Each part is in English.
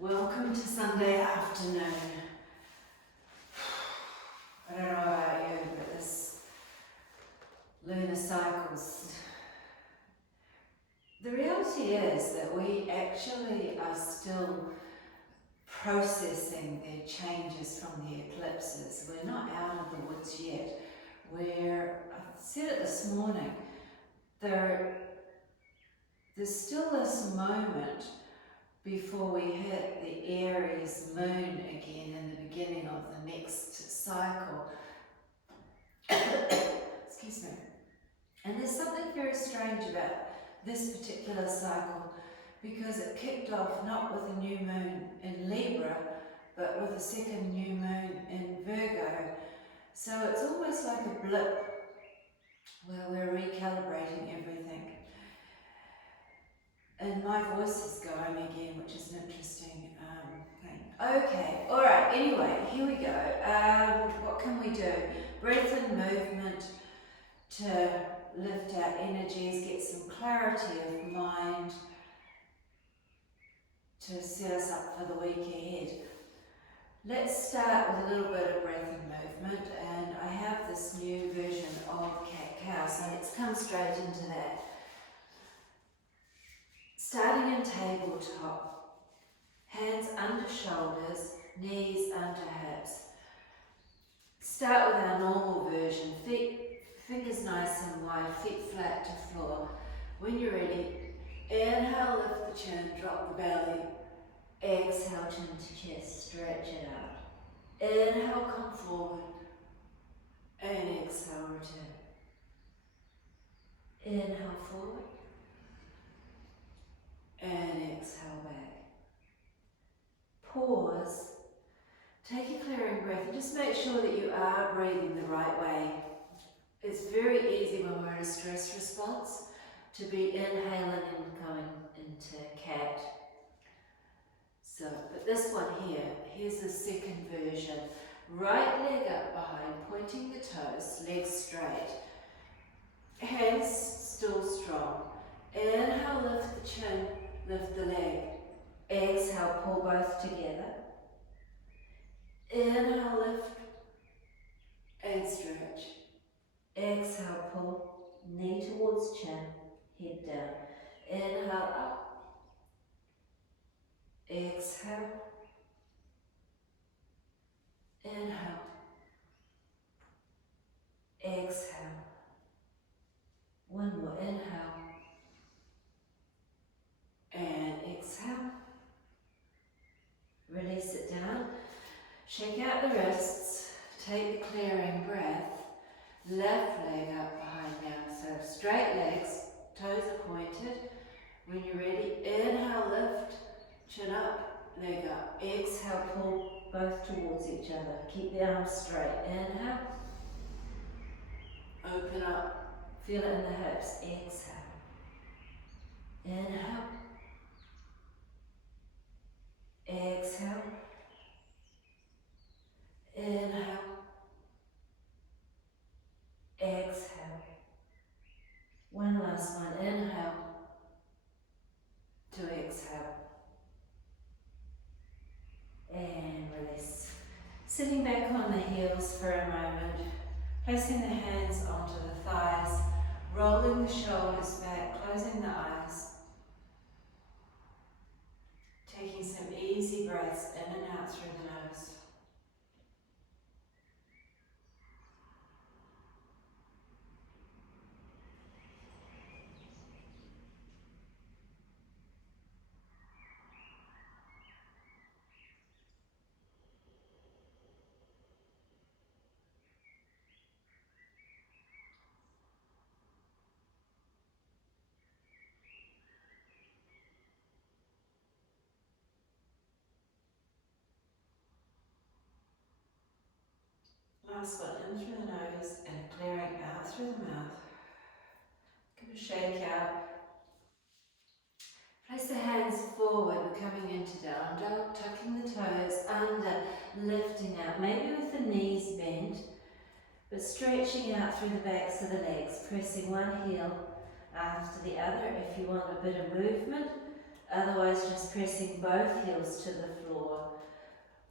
Welcome to Sunday afternoon. I don't know about you, but this lunar cycles. The reality is that we actually are still processing the changes from the eclipses. We're not out of the woods yet. I said it this morning, there's still this moment before we hit the Aries moon again in the beginning of the next cycle. Excuse me. And there's something very strange about this particular cycle because it kicked off not with a new moon in Libra, but with a second new moon in Virgo. So it's almost like a blip where we're recalibrating everything. And my voice is going again, which is an interesting thing. Okay, all right, anyway, here we go. What can we do? Breath and movement to lift our energies, get some clarity of mind to set us up for the week ahead. Let's start with a little bit of breath and movement, and I have this new version of cat-cow, so let's come straight into that. Starting in tabletop, hands under shoulders, knees under hips. Start with our normal version, fingers nice and wide, feet flat to floor. When you're ready, inhale, lift the chin, drop the belly. Exhale, chin to chest, stretch it out. Inhale, come forward, and exhale, return. Inhale, forward. And exhale back. Pause. Take a clearing breath and just make sure that you are breathing the right way. It's very easy when we're in a stress response to be inhaling and going into cat. So, but this one here, here's the second version. Right leg up behind, pointing the toes, legs straight. Hands still strong. Inhale, lift the chin. Lift the leg. Exhale, pull both together. Inhale, lift and stretch. Exhale, pull, knee towards chin, head down. Inhale, up. Exhale. Inhale. Exhale. One more, inhale. And exhale. Release it down. Shake out the wrists. Take the clearing breath. Left leg up behind now. So straight legs, toes are pointed. When you're ready, inhale, lift, chin up, leg up. Exhale, pull both towards each other. Keep the arms straight. Inhale. Open up. Feel it in the hips. Exhale. Inhale. Exhale. Inhale. Exhale. One last one. Inhale to exhale. And release. Sitting back on the heels for a moment. Placing the hands onto the thighs. Rolling the shoulders back. Closing the eyes. Taking some easy breaths in and out through the nose. Last one, in through the nose and clearing out through the mouth. Give a shake out. Place the hands forward, we're coming into down dog, tucking the toes under, lifting out, maybe with the knees bent, but stretching out through the backs of the legs, pressing one heel after the other. If you want a bit of movement, Otherwise, just pressing both heels to the floor.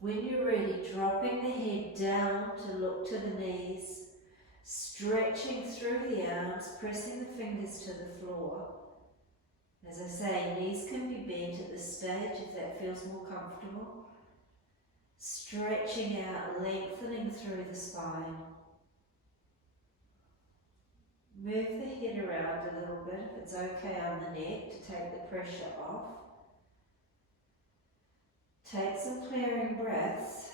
When you're ready, dropping the head down to look to the knees, stretching through the arms, pressing the fingers to the floor. As I say, knees can be bent at this stage if that feels more comfortable. Stretching out, lengthening through the spine. Move the head around a little bit if it's okay on the neck to take the pressure off. Take some clearing breaths.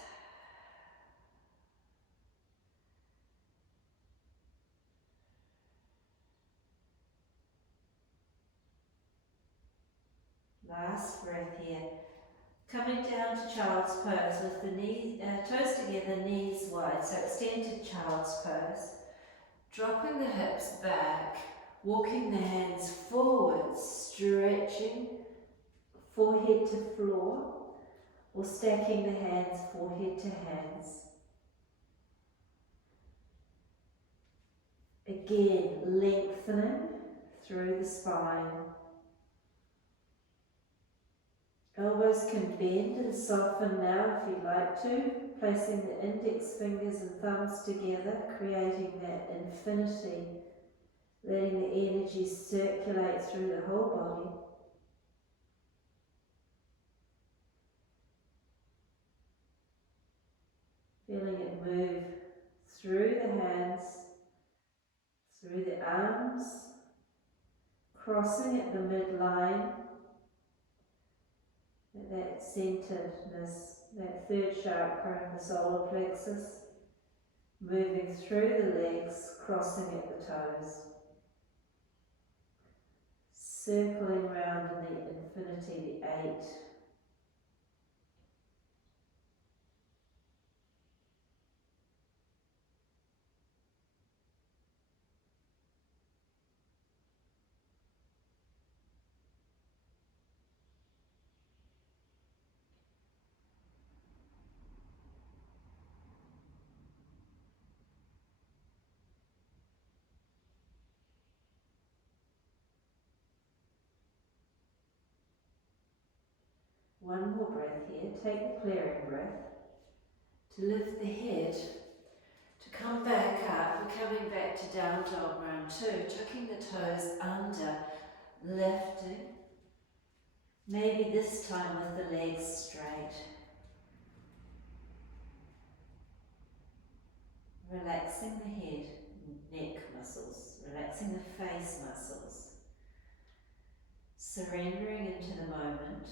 Last breath here. Coming down to child's pose with the knees, toes together, knees wide, so extended child's pose. Dropping the hips back, walking the hands forwards, stretching forehead to floor, or stacking the hands forehead to hands. Again, lengthening through the spine. Elbows can bend and soften now if you'd like to, placing the index fingers and thumbs together, creating that infinity, letting the energy circulate through the whole body. Feeling it move through the hands, through the arms, crossing at the midline, at that centeredness, that third chakra, the solar plexus, moving through the legs, crossing at the toes, circling round in the infinity, the 8. One more breath here. Take the clearing breath to lift the head, to come back up. We're coming back to down dog round 2, tucking the toes under, lifting. Maybe this time with the legs straight. Relaxing the head, neck muscles, relaxing the face muscles. Surrendering into the moment.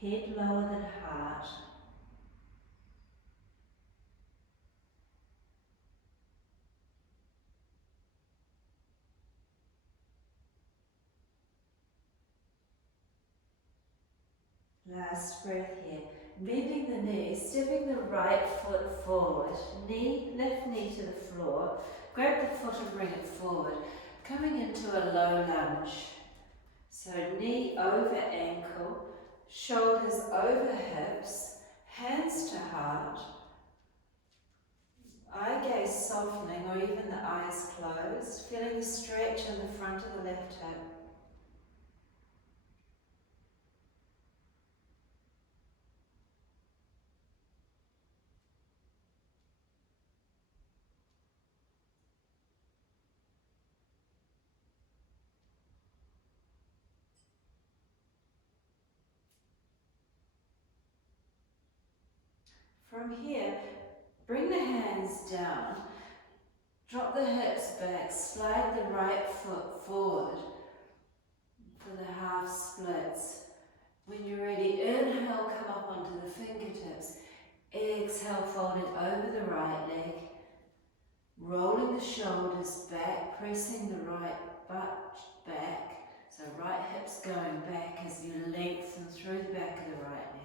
Head lower than heart. Last breath here. Bending the knees, stepping the right foot forward. Left knee to the floor. Grab the foot and bring it forward. Coming into a low lunge. So knee over ankle, shoulders over hips, hands to heart. Eye gaze softening or even the eyes closed. Feeling the stretch in the front of the left hip. From here, bring the hands down, drop the hips back, slide the right foot forward for the half splits. When you're ready, inhale, come up onto the fingertips. Exhale, fold it over the right leg. Rolling the shoulders back, pressing the right butt back. So right hip's going back as you lengthen through the back of the right leg.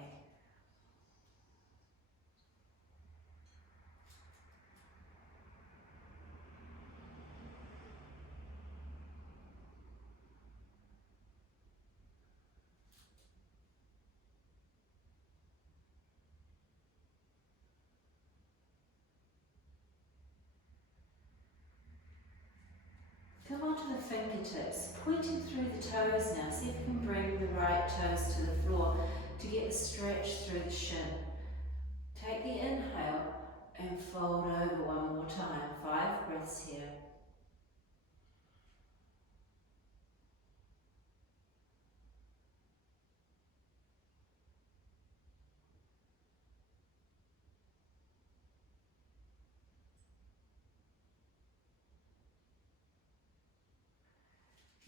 Come onto the fingertips, pointing through the toes now. See if you can bring the right toes to the floor to get the stretch through the shin. Take the inhale and fold over one more time. 5 breaths here.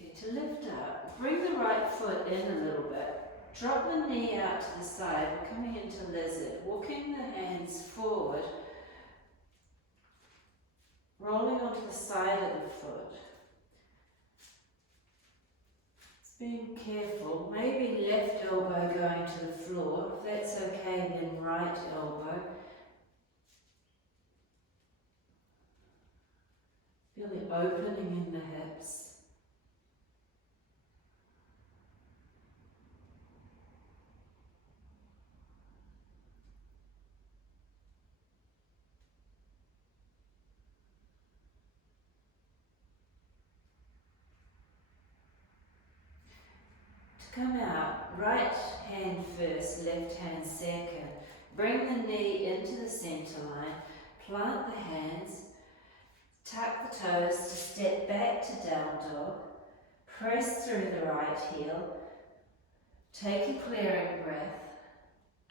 Okay, to lift up, bring the right foot in a little bit. Drop the knee out to the side, coming into lizard, walking the hands forward, rolling onto the side of the foot. Just being careful, maybe left elbow going to the floor. If that's okay, then right elbow. Feel the opening in the hips. Come out, right hand first, left hand second. Bring the knee into the center line, plant the hands, tuck the toes to step back to down dog, press through the right heel, take a clearing breath,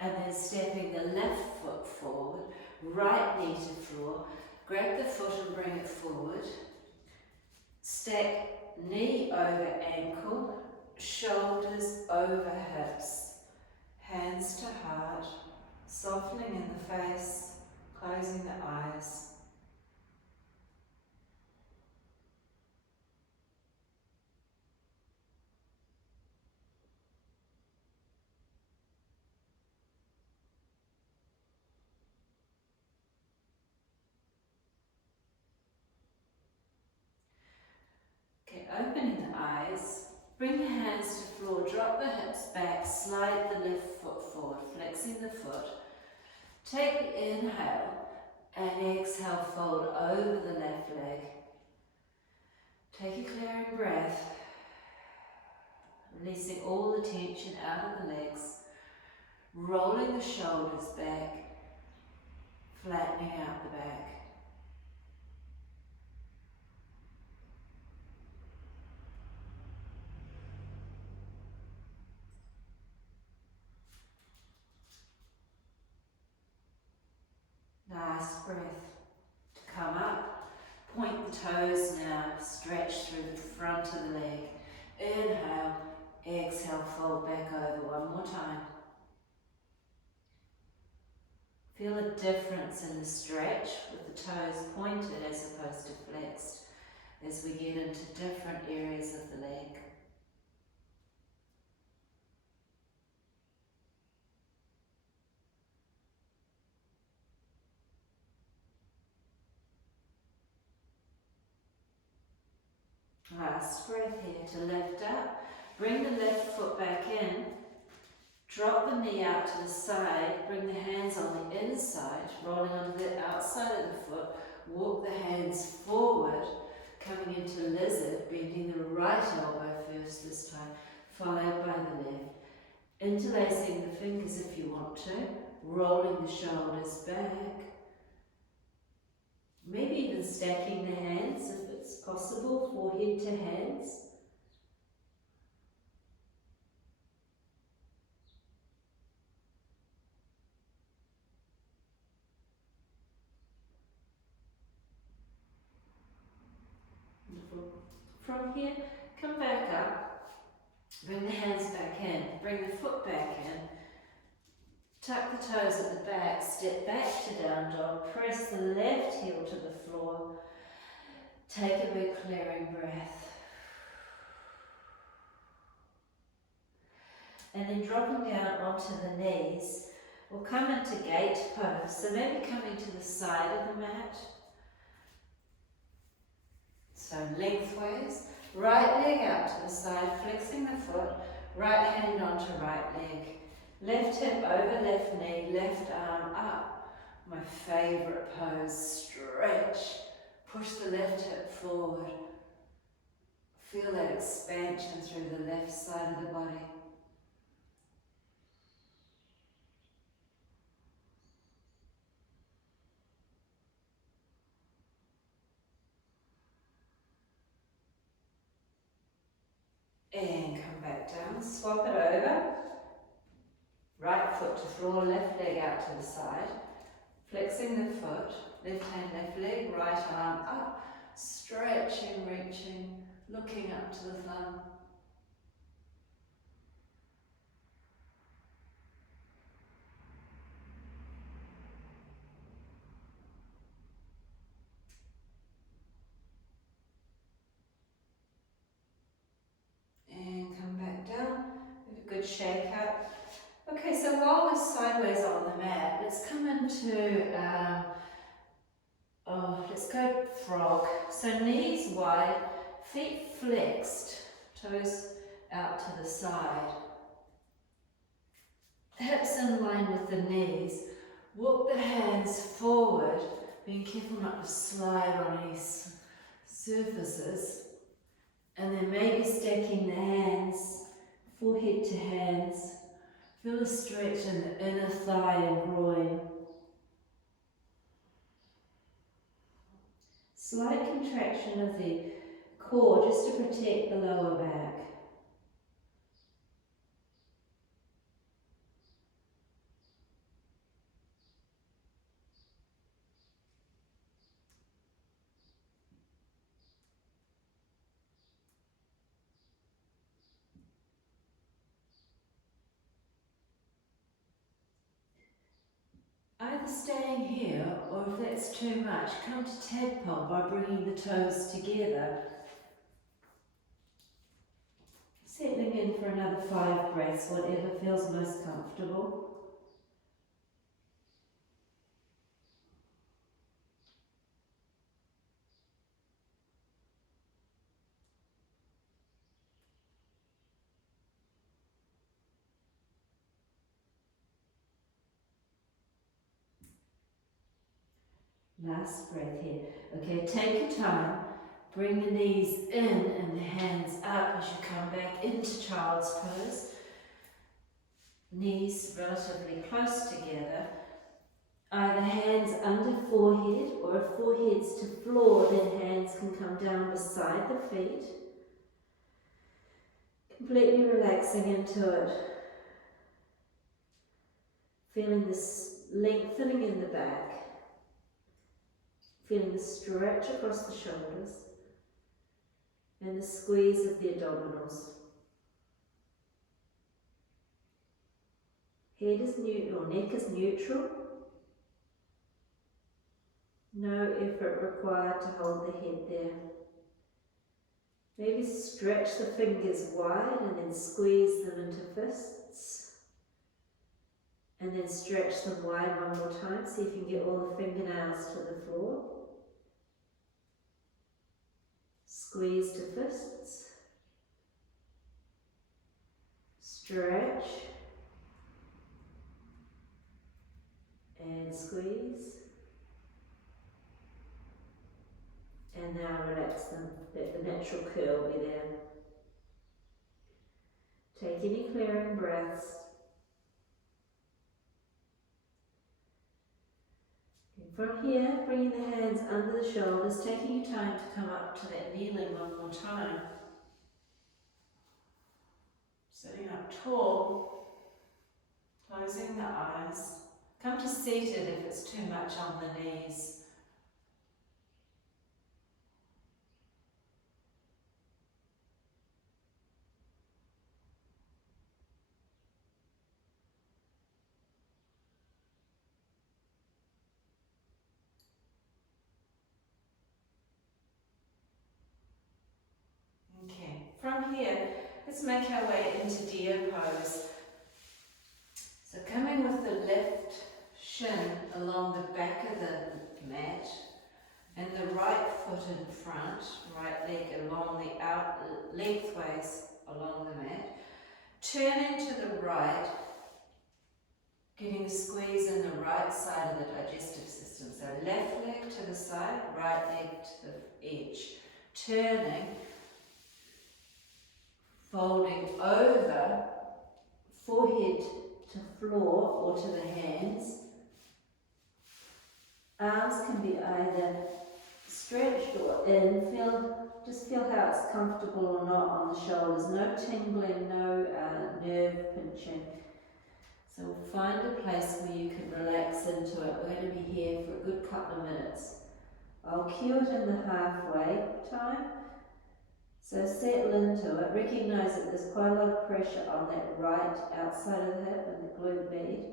and then stepping the left foot forward, right knee to floor, grab the foot and bring it forward, stack knee over ankle, shoulders over hips, hands to heart, softening in the face, closing the eyes. Okay, opening the eyes, bring your hands to floor, drop the hips back, slide the left foot forward, flexing the foot. Take the inhale and exhale, fold over the left leg. Take a clearing breath, releasing all the tension out of the legs, rolling the shoulders back, flattening out the back. Last breath to come up. Point the toes now, stretch through the front of the leg. Inhale, exhale, fold back over one more time. Feel a difference in the stretch with the toes pointed as opposed to flexed as we get into different areas of the leg. Last breath here to lift up. Bring the left foot back in. Drop the knee out to the side. Bring the hands on the inside, rolling onto the outside of the foot. Walk the hands forward, coming into lizard, bending the right elbow first this time, followed by the left. Interlacing the fingers if you want to, rolling the shoulders back. Maybe even stacking the hands if it's possible, forehead to hands. Wonderful. From here, come back up, bring the hands back in, bring the foot back in, tuck the toes at the back, step back to down dog, press the left heel to the floor, take a big clearing breath. And then dropping down onto the knees, we'll come into gate pose. So maybe coming to the side of the mat. So lengthways, right leg out to the side, flexing the foot, right hand onto right leg. Left hip over left knee, left arm up. My favourite pose, stretch. Push the left hip forward. Feel that expansion through the left side of the body. And come back down, swap it over. Right foot to floor, left leg out to the side. Flexing the foot, left hand, left leg, right arm up. Stretching, reaching, looking up to the thumb. And come back down. Have a good shake out. Okay, so while we're sideways on the mat, let's come into, let's go frog. So knees wide, feet flexed, toes out to the side. Hips in line with the knees. Walk the hands forward, being careful not to slide on any surfaces. And then maybe stacking the hands, forehead to hands. Feel a stretch in the inner thigh and groin. Slight contraction of the core just to protect the lower back. Either staying here, or if that's too much, come to tadpole by bringing the toes together. Settling in for another 5 breaths, whatever feels most comfortable. Last breath here. Okay, take your time. Bring the knees in and the hands up as you come back into child's pose. Knees relatively close together. Either hands under forehead, or if forehead's to floor, then hands can come down beside the feet. Completely relaxing into it. Feeling this lengthening in the back. Feeling the stretch across the shoulders. And the squeeze of the abdominals. Head is neutral, neck is neutral. No effort required to hold the head there. Maybe stretch the fingers wide and then squeeze them into fists. And then stretch them wide one more time. See if you can get all the fingernails to the floor. Squeeze to fists. Stretch. And squeeze. And now relax them, let the natural curl be there. Take any clearing breaths. And from here, bringing the hands under the shoulders, taking your time to come up to that kneeling one more time. Sitting up tall, closing the eyes. Come to seated if it's too much on the knees. Okay, from here, let's make our way into deer pose. So coming with the left shin along the back of the mat and the right foot in front, right leg along the out lengthways along the mat. Turning to the right, getting a squeeze in the right side of the digestive system. So left leg to the side, right leg to the edge. Turning, folding over, forehead to floor or to the hands. Arms can be either stretched or in. Just feel how it's comfortable or not on the shoulders. No tingling, no nerve pinching. So find a place where you can relax into it. We're going to be here for a good couple of minutes. I'll cue it in the halfway time. So settle into it. Recognise that there's quite a lot of pressure on that right outside of the hip and the glute med.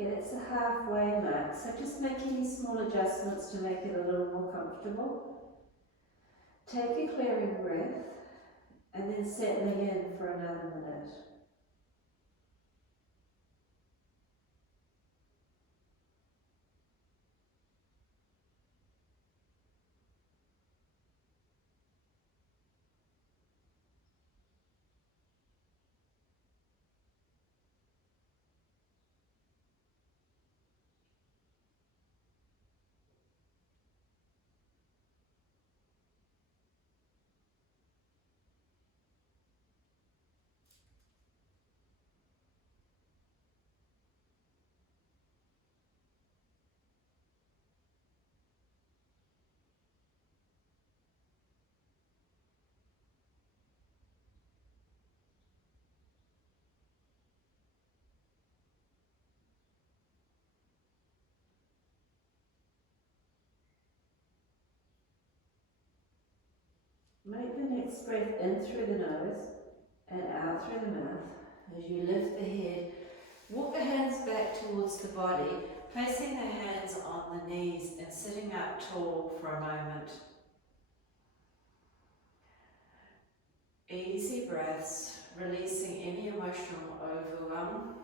Okay, that's the halfway mark. So just make any small adjustments to make it a little more comfortable. Take a clearing breath and then settling in for another minute. Make the next breath in through the nose and out through the mouth. As you lift the head, walk the hands back towards the body, placing the hands on the knees and sitting up tall for a moment. Easy breaths, releasing any emotional overwhelm.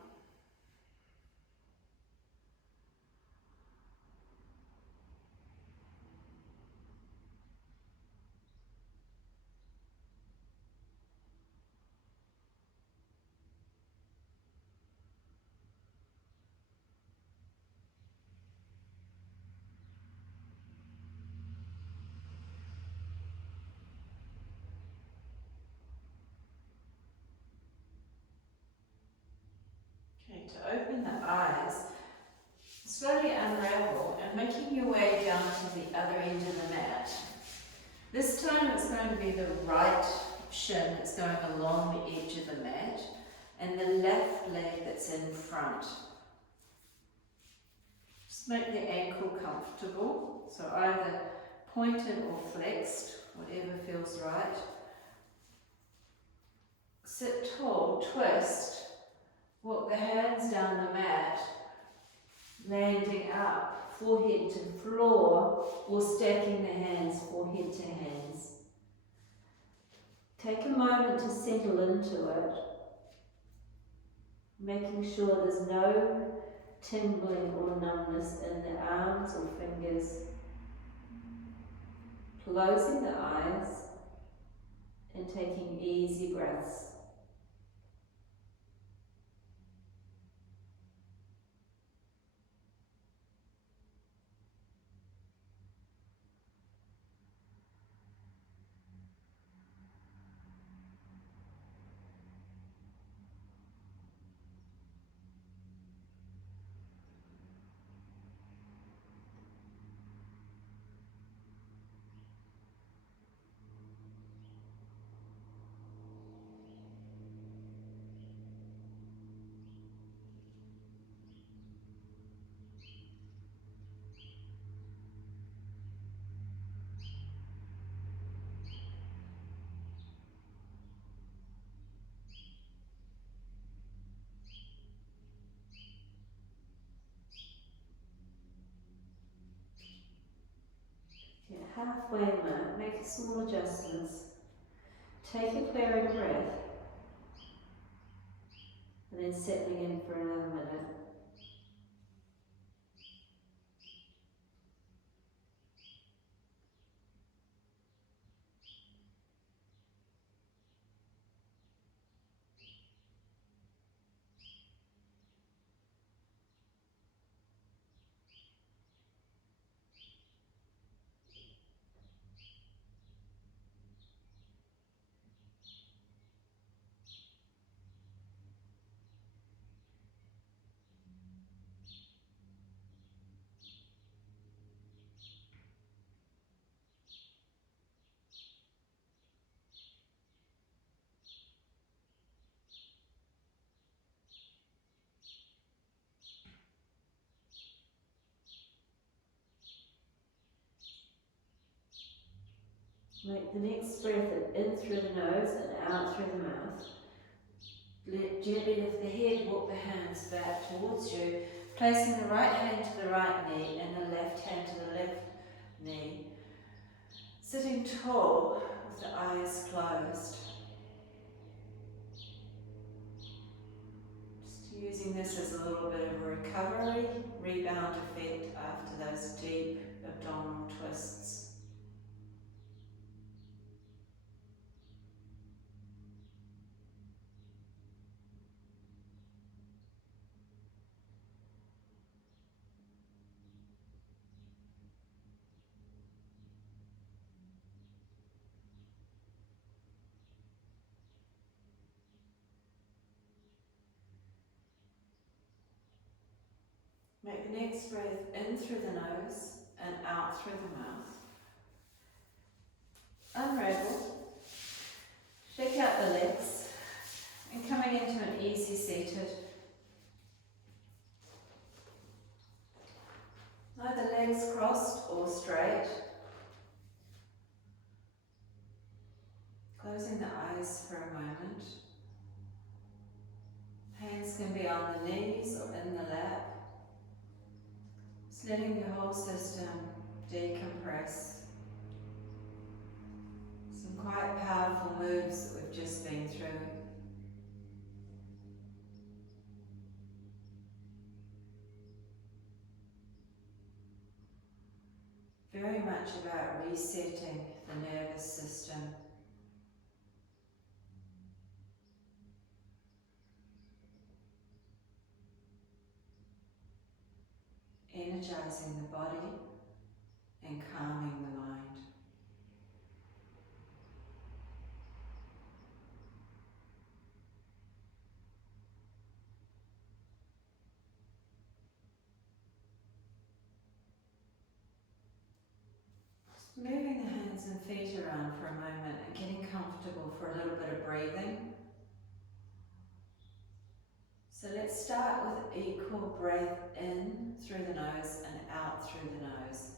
Okay, to open the eyes, slowly unravel and making your way down to the other end of the mat. This time it's going to be the right shin that's going along the edge of the mat and the left leg that's in front. Just make the ankle comfortable, so either pointed or flexed, whatever feels right. Sit tall, twist, walk the hands down the mat, landing up, forehead to floor, or stacking the hands forehead to hands. Take a moment to settle into it, making sure there's no tingling or numbness in the arms or fingers. Closing the eyes and taking easy breaths. halfway mark, make small adjustments. Take a clearing breath and then settling in for another minute. Make the next breath in through the nose and out through the mouth. Gently lift the head, walk the hands back towards you, placing the right hand to the right knee and the left hand to the left knee. Sitting tall with the eyes closed. Just using this as a little bit of a recovery, rebound effect after those deep abdominal twists. Make the next breath in through the nose and out through the mouth. Unravel, shake out the legs, and coming into an easy seated. Either legs crossed or straight. Closing the eyes for a moment. Hands can be on the knees or in the lap. Just letting your whole system decompress. Some quite powerful moves that we've just been through. Very much about resetting the nervous system. Energizing the body and calming the mind. Moving the hands and feet around for a moment and getting comfortable for a little bit of breathing. So let's start with equal breath in through the nose and out through the nose.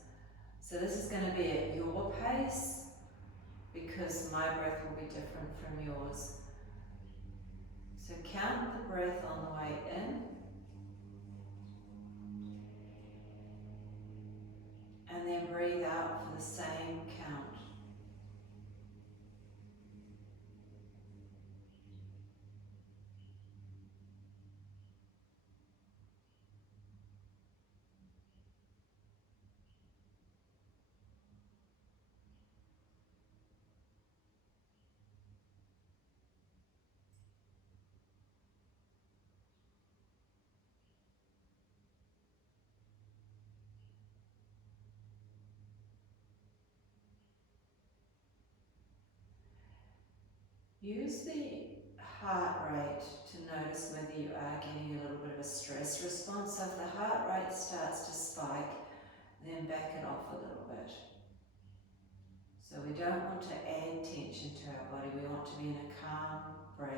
So this is going to be at your pace because my breath will be different from yours. So count the breath on the way in and then breathe out for the same count. Use the heart rate to notice whether you are getting a little bit of a stress response. So if the heart rate starts to spike, then back it off a little bit. So we don't want to add tension to our body, we want to be in a calm breath.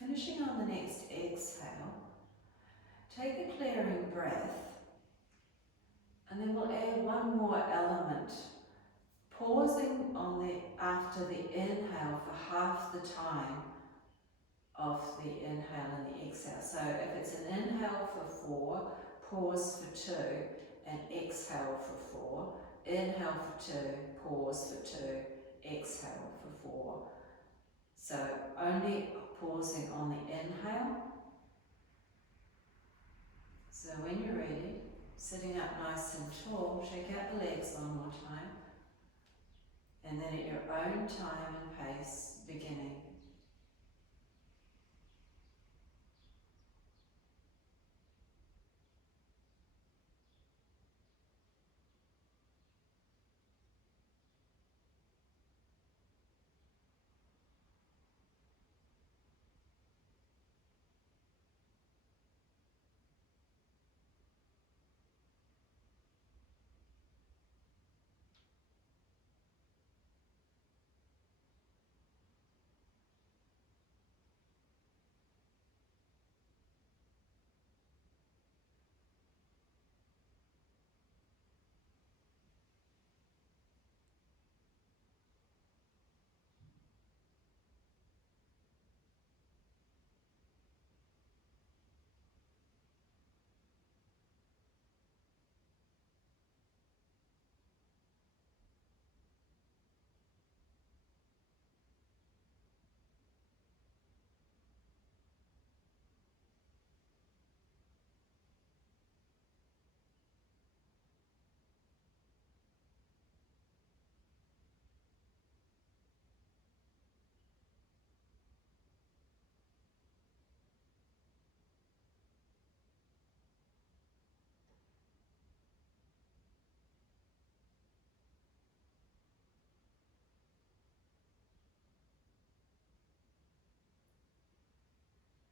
Finishing on the next exhale, take a clearing breath, and then we'll add one more element, pausing on after the inhale for half the time of the inhale and the exhale. So if it's an inhale for 4, pause for 2, and exhale for 4. Inhale for 2, pause for 2, exhale for 4. So only pausing on the inhale. So when you're ready, sitting up nice and tall, shake out the legs one more time. And then at your own time and pace, beginning.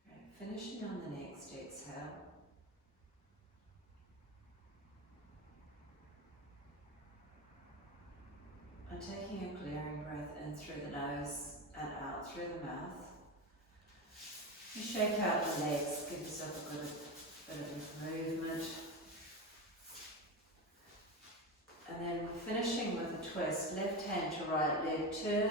Right, finishing on the next exhale. And taking a clearing breath in through the nose and out through the mouth. You shake out the legs, give yourself a bit of movement. And then finishing with a twist, left hand to right leg, turn,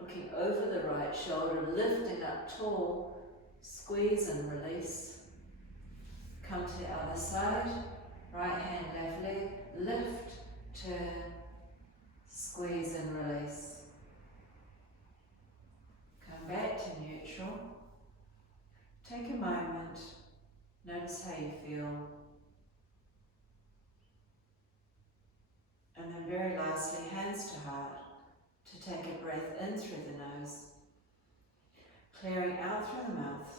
looking over the right shoulder, lifting up tall, squeeze and release. Come to the other side, right hand, left leg, lift, turn, squeeze and release. Come back to neutral. Take a moment, notice how you feel. And then very lastly, hands to heart, to take a breath in through the nose, clearing out through the mouth,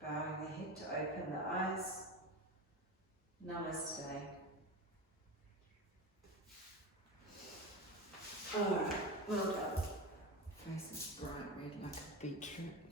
bowing the head to open the eyes. Namaste. Alright, well done. Face is bright red like a beetroot.